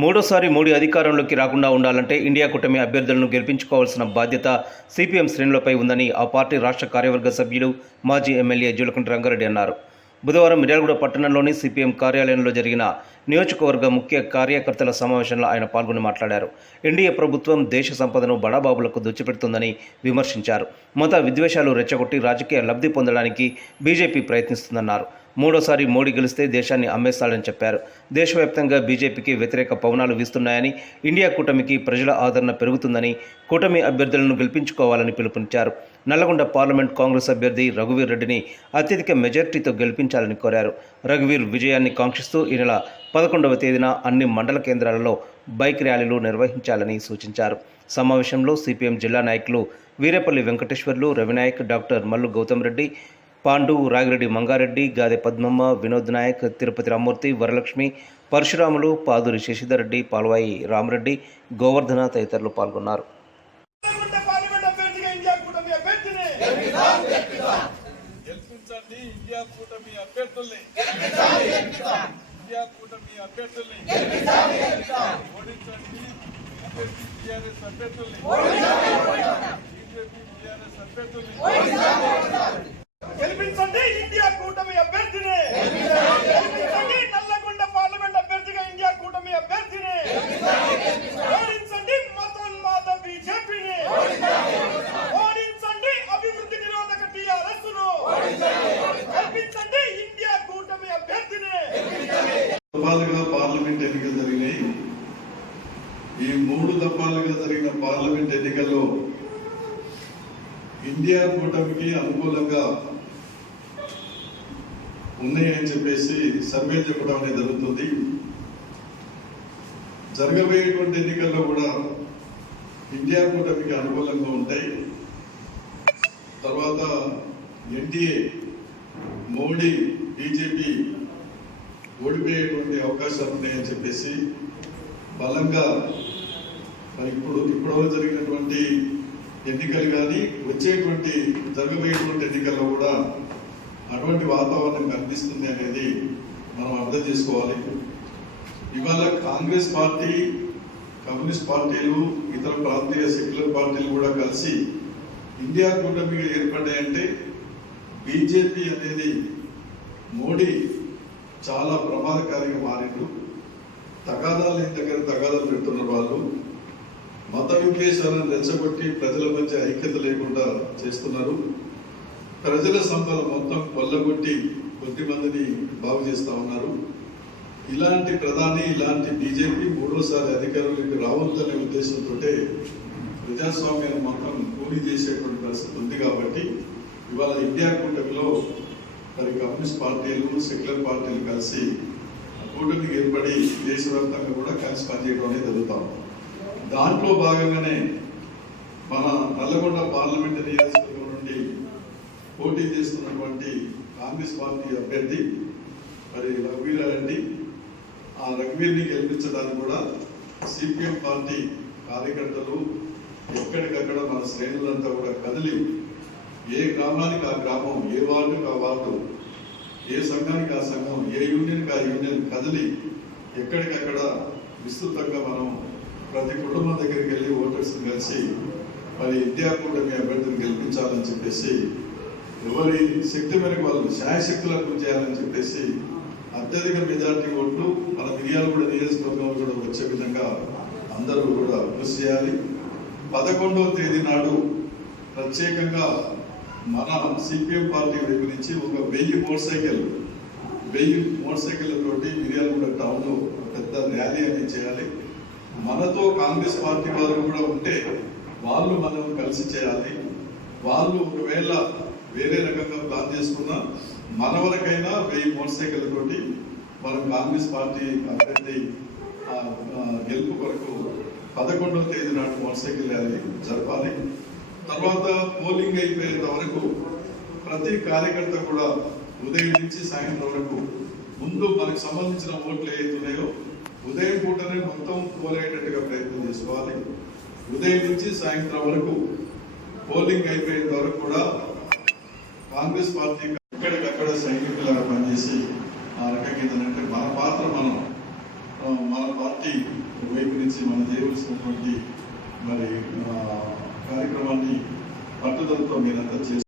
మూడోసారి మోడీ అధికారంలోకి రాకుండా ఉండాలంటే ఇండియా కూటమి అభ్యర్థులను గెలిపించుకోవాల్సిన బాధ్యత సిపిఎం శ్రేణులపై ఉందని ఆ పార్టీ రాష్ట్ర కార్యవర్గ సభ్యులు మాజీ ఎమ్మెల్యే జూలకంటి రంగారెడ్డి అన్నారు. బుధవారం మిర్యాలగూడ పట్టణంలోని సిపిఎం కార్యాలయంలో జరిగిన నియోజకవర్గ ముఖ్య కార్యకర్తల సమావేశంలో ఆయన పాల్గొని మాట్లాడారు. ఎన్డీఏ ప్రభుత్వం దేశ సంపదను బడాబాబులకు దోచిపెడుతుందని విమర్శించారు. మత విద్వేషాలు రెచ్చగొట్టి రాజకీయ లబ్ధి పొందడానికి బీజేపీ ప్రయత్నిస్తుందన్నారు. మూడోసారి మోడీ గెలిస్తే దేశాన్ని అమ్మేస్తాడని చెప్పారు. దేశవ్యాప్తంగా బీజేపీకి వ్యతిరేక పవనాలు వీస్తున్నాయని, ఇండియా కూటమికి ప్రజల ఆదరణ పెరుగుతుందని, కూటమి అభ్యర్థులను గెలిపించుకోవాలని పిలుపునిచ్చారు. నల్లగొండ పార్లమెంట్ కాంగ్రెస్ అభ్యర్థి రఘువీర్ రెడ్డిని అత్యధిక మెజార్టీతో గెలిపించాలని కోరారు. రఘువీర్ విజయాన్ని కాంక్షిస్తూ ఈ నెల 11వ తేదీన అన్ని మండల కేంద్రాలలో బైక్ ర్యాలీలు నిర్వహించాలని సూచించారు. సమావేశంలో సిపిఎం జిల్లా నాయకులు వీరేపల్లి వెంకటేశ్వర్లు, రవినాయక్, డాక్టర్ మల్లు గౌతమ్ రెడ్డి, పాండు, రాగిరెడ్డి మంగారెడ్డి, గాదె పద్మమ్మ, వినోద్ నాయక్, తిరుపతి రామ్మూర్తి, వరలక్ష్మి, పరశురాములు, పాదూరి శశిధర్ రెడ్డి, పాల్వాయి రామరెడ్డి, గోవర్ధన తదితరులు పాల్గొన్నారు. గెలిపించండి ఇండియా కూటమి అభ్యర్థిని, గెలిపించండి నల్లగొండ పార్లమెంట్ అభ్యర్థిగా ఇండియా కూటమి అభ్యర్థిని, ఓడించండి మతోన్మాద బీజేపీని, ఓడించండి అభివృద్ధి నిరోధక టీఆర్ఎస్ ను, గెలిపించండి ఇండియా కూటమి అభ్యర్థిని. పార్లమెంట్ ఎన్నికలు జరిగినాయి. ఈ 3 దఫాలుగా జరిగిన పార్లమెంట్ ఎన్నికల్లో ఇండియా కూటమికి అనుకూలంగా ఉన్నాయని చెప్పేసి సర్వే చెప్పడం అనేది జరుగుతుంది. జరగబోయేటువంటి ఎన్నికల్లో కూడా ఇండియా కూటమికి అనుకూలంగా ఉంటాయి. తర్వాత ఎన్డీఏ మోడీ బీజేపీ ఓడిపోయేటువంటి అవకాశాలు ఉన్నాయని చెప్పేసి బలంగా ఇప్పుడు జరిగినటువంటి ఎన్నికలు కానీ వచ్చేటువంటి జరగబోయేటువంటి ఎన్నికల్లో కూడా అటువంటి వాతావరణం కనిపిస్తుంది అనేది మనం అర్థం చేసుకోవాలి. ఇవాళ కాంగ్రెస్ పార్టీ, కమ్యూనిస్ట్ పార్టీలు, ఇతర ప్రాంతీయ సెక్యులర్ పార్టీలు కూడా కలిసి ఇండియా కూటమిగా ఏర్పడ్డాయంటే బీజేపీ అనేది మోడీ చాలా ప్రమాదకారిగా మారిండు. తగాదాలు దగ్గర తగాదాలు పెడుతున్నారు. వాళ్ళు మత విద్వేషాలను రెచ్చగొట్టి ప్రజల మధ్య ఐక్యత లేకుండా చేస్తున్నారు. ప్రజల సంపద మొత్తం కొల్లగొట్టి కొద్ది మందిని బాగు చేస్తా ఉన్నారు. ఇలాంటి ప్రధాని, ఇలాంటి బీజేపీ మూడోసారి అధికారంలోకి రావద్దనే ఉద్దేశంతో ప్రజాస్వామ్యాన్ని మొత్తం కూలీ చేసేటువంటి పరిస్థితి ఉంది. కాబట్టి ఇవాళ ఇండియా కూటమిలో మరి కమ్యూనిస్ట్ పార్టీలు, సెక్యులర్ పార్టీలు కలిసి కూటమికి ఏర్పడి దేశవ్యాప్తంగా కూడా కలిసి పనిచేయడం అనేది జరుగుతాం. దాంట్లో భాగంగానే మన నల్లగొండ పార్లమెంట్ నియోజకవర్గం నుండి పోటీ చేస్తున్నటువంటి కాంగ్రెస్ పార్టీ అభ్యర్థి మరి రఘువీర్ రెడ్డి, ఆ రఘువీర్ని గెలిపించడానికి కూడా సిపిఎం పార్టీ కార్యకర్తలు ఎక్కడికక్కడ మన శ్రేణులంతా కూడా కదిలి ఏ గ్రామానికి ఆ గ్రామం, ఏ వార్డుకి ఆ వార్డు, ఏ సంఘానికి ఆ సంఘం, ఏ యూనియన్కి ఆ యూనియన్ కదిలి ఎక్కడికక్కడ విస్తృతంగా మనం ప్రతి కుటుంబం దగ్గరికి వెళ్ళి ఓటర్స్ కలిసి మరి ఇండియా కూటమి అభ్యర్థిని గెలిపించాలని చెప్పేసి ఎవరి శక్తి మేరకు వాళ్ళు శాయశక్తులకు చేయాలని చెప్పేసి అత్యధిక మెజార్టీ ఓట్లు మన మిర్యాలగూడ నియోజకవర్గంలో కూడా వచ్చే విధంగా అందరూ కూడా కృషి చేయాలి. 11వ తేదీ నాడు ప్రత్యేకంగా మన సిపిఎం పార్టీ వైపు నుంచి ఒక 1000 మోటార్ సైకిళ్లతోటి మిర్యాలగూడ టౌన్లో పెద్ద ర్యాలీ అనేది చేయాలి. మనతో కాంగ్రెస్ పార్టీ వారు కూడా ఉంటే వాళ్ళు మనం కలిసి చేయాలి. వాళ్ళు ఒకవేళ వేరే రకంగా ప్లాన్ చేసుకున్నా మన వరకైనా 1000 మోటార్ సైకిళ్లతోటి మనం కాంగ్రెస్ పార్టీ అభ్యర్థి గెలుపు కొరకు 11వ తేదీ నాడు మోటార్ సైకిల్ ర్యాలీ జరపాలి. తర్వాత పోలింగ్ అయిపోయేంత వరకు ప్రతి కార్యకర్త కూడా ఉదయం నుంచి సాయంత్రం వరకు ముందు మనకు సంబంధించిన ఓట్లు ఏవైతున్నాయో ఉదయం పూటనే మొత్తం పోలేటట్టుగా ప్రయత్నం చేసుకోవాలి. ఉదయం నుంచి సాయంత్రం వరకు పోలింగ్ అయిపోయేంత వరకు కూడా కాంగ్రెస్ పార్టీ ఎక్కడికక్కడ సైనికులాగా పనిచేసి ఆ రకంగా ఏంటంటే మన పాత్ర మన పార్టీ వైపు నుంచి మనం చేయవలసినటువంటి మరి కార్యక్రమాన్ని పట్టుదలతో మీరంతా చేసి